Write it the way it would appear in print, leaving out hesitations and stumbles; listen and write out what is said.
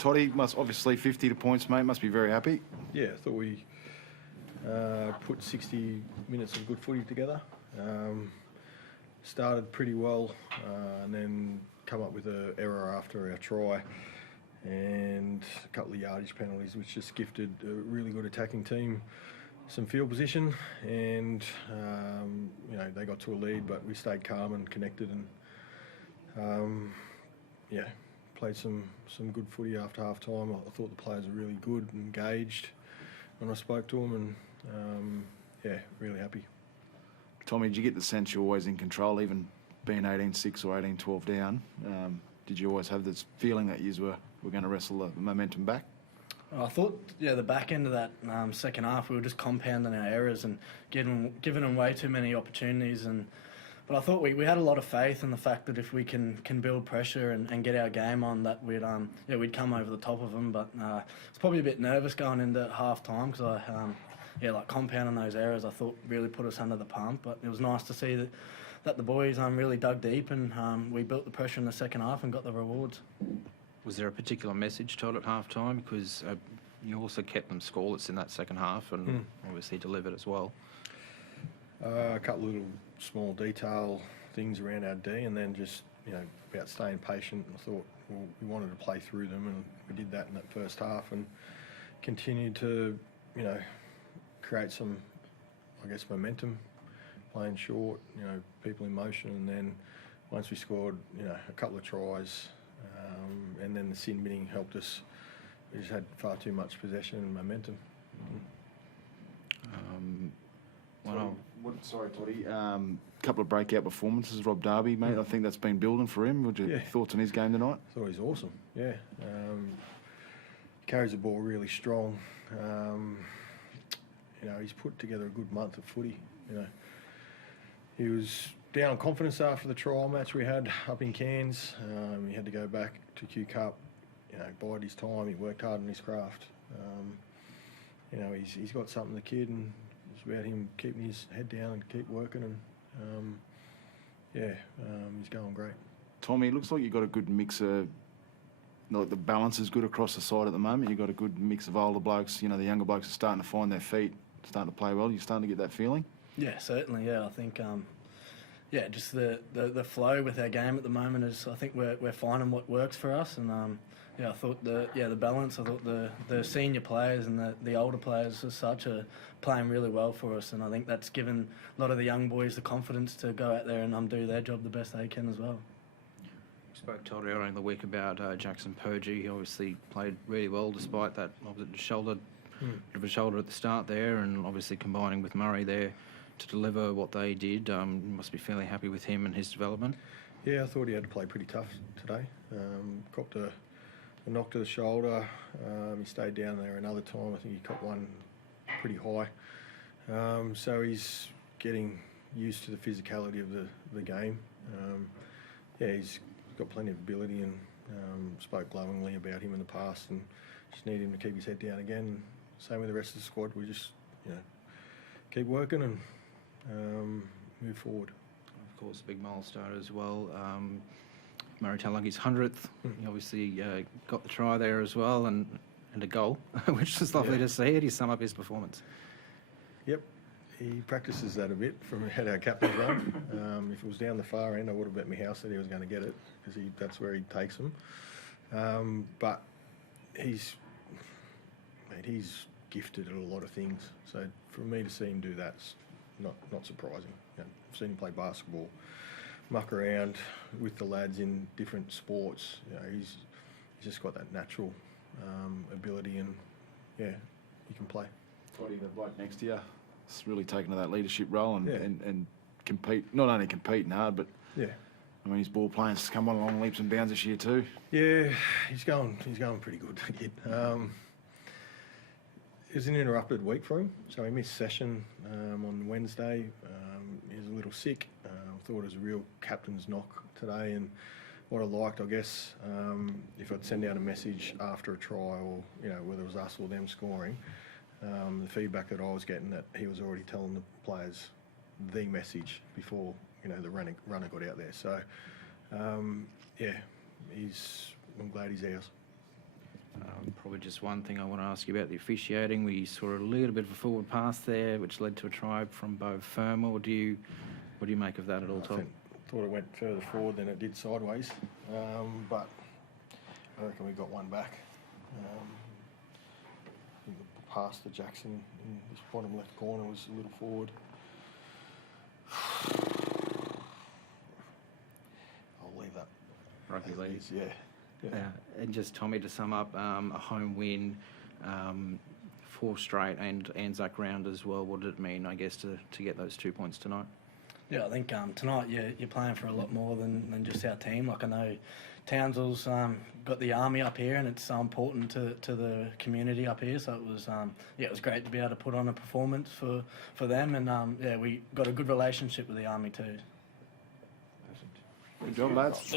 Toddy must obviously 50 points, mate. Must be very happy. Yeah, I thought we put 60 minutes of good footy together. Started pretty well, and then come up with an error after our try, and a couple of yardage penalties, which just gifted a really good attacking team some field position, and they got to a lead, but we stayed calm and connected, and played some good footy after half time. I thought the players were really good and engaged when I spoke to them, and really happy. Tommy, did you get the sense you're always in control, even being 18-6 or 18-12 down? Did you always have this feeling that you were going to wrestle the momentum back? I thought, the back end of that second half, we were just compounding our errors and giving them way too many opportunities. But I thought we had a lot of faith in the fact that if we can build pressure and get our game on, that we'd come over the top of them. But I was probably a bit nervous going into half time because compounding those errors, I thought really put us under the pump. But it was nice to see that the boys really dug deep, and we built the pressure in the second half and got the rewards. Was there a particular message, Todd, at half time? Because you also kept them scoreless in that second half and obviously delivered as well. A couple of little small detail things around our D, and then just about staying patient. I thought we wanted to play through them, and we did that in that first half, and continued to create some, momentum, playing short, people in motion, and then once we scored a couple of tries, and then the sin binning helped us. We just had far too much possession and momentum. Sorry, Toddy. Couple of breakout performances, Rob Darby, mate. I think that's been building for him. What your thoughts on his game tonight? I thought he's awesome. Yeah, carries the ball really strong. He's put together a good month of footy. He was down on confidence after the trial match we had up in Cairns. He had to go back to Q Cup. Bide his time. He worked hard on his craft. He's got something, the kid, and it's about him keeping his head down and keep working. And he's going great. Tommy, it looks like you've got a good mix of. The balance is good across the side at the moment. You've got a good mix of older blokes. The younger blokes are starting to find their feet, starting to play well. You're starting to get that feeling. Yeah, certainly. Yeah, I think. Just the flow with our game at the moment is. I think we're finding what works for us, and I thought the balance. I thought the senior players and the older players as such are playing really well for us, and I think that's given a lot of the young boys the confidence to go out there and do their job the best they can as well. We spoke, Todd, earlier in the week about Jackson Purgey. He obviously played really well despite that bit of a shoulder at the start there, and obviously combining with Murray there to deliver what they did. You must be fairly happy with him and his development. Yeah, I thought he had to play pretty tough today. Copped a knock to the shoulder. He stayed down there another time. I think he caught one pretty high. So he's getting used to the physicality of the game. He's got plenty of ability, and spoke glowingly about him in the past, and just need him to keep his head down again. Same with the rest of the squad. We just keep working and move forward. Of course, a big milestone as well. Murray Talagi's 100th. He obviously got the try there as well, and a goal, which is lovely to see. How do you sum up his performance? Yep, he practices that a bit from our captain's run. If it was down the far end, I would have bet my house that he was going to get it, because that's where he takes them. But he's gifted at a lot of things. So for me to see him do that's not surprising. I've seen him play basketball, muck around with the lads in different sports. He's just got that natural ability, and he can play. Toddy, the bloke next to you, is really taken to that leadership role and compete. Not only competing hard, but his ball playing's come on along leaps and bounds this year too. Yeah, he's going pretty good, the kid. It was an interrupted week for him, so he missed session on Wednesday. He was a little sick. Thought it was a real captain's knock today, and what I liked, I guess, if I'd send out a message after a try, or whether it was us or them scoring, the feedback that I was getting, that he was already telling the players the message before the runner got out there. So I'm glad he's ours. just one thing I want to ask you about the officiating. We saw a little bit of a forward pass there, which led to a try from Bo Firma. What do you make of that at all, Todd? Thought it went further forward than it did sideways, but I reckon we got one back. I think the pass to Jackson in this bottom left corner was a little forward. I'll leave that. Rugby as it league. is, yeah. And just, Tommy, to sum up, a home win, 4 straight and Anzac round as well. What did it mean, I guess, to get those 2 points tonight? Yeah, I think tonight you're playing for a lot more than just our team. Like, I know Townsville's got the army up here, and it's so important to the community up here. So it was it was great to be able to put on a performance for them, and we got a good relationship with the army too. Good job, lads.